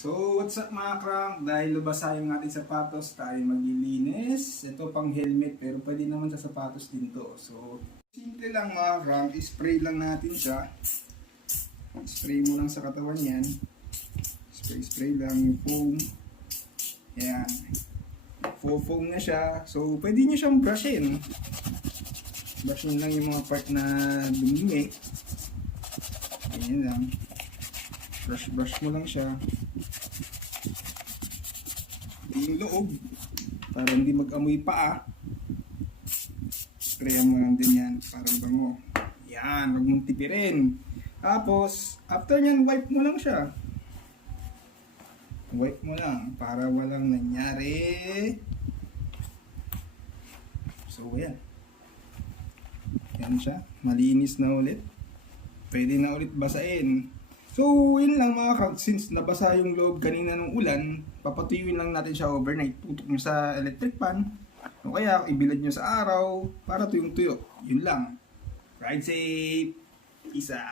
So, what's up mga crank? Dahil nabasa yung ating sapatos, tayo maglilinis. Ito pang helmet, pero pwede naman sa sapatos din to. So, simple lang mga crank, spray lang natin siya. Spray mo lang sa katawan yan. Spray lang yung foam. Ayan. Foam na siya. So, pwede nyo siyang brushin. Brushin lang yung mga part na dumimi. Ayan lang. Brush mo lang siya. Yung loob para hindi mag-amoy paa. Sprayan mo lang din yan para bango. Yan, wag mong tipirin. Tapos after nyan, wipe mo lang siya. Wipe mo lang para walang nangyari. So yan. Yan siya, malinis na ulit. Pwede na ulit basain. So, yun lang mga crank, since nabasa yung loob kanina ng ulan, papatuyuin lang natin siya overnight. Tutok nyo sa electric pan, o kaya ibilad nyo sa araw para tuyong-tuyo. Yun lang. Ride safe! Isa!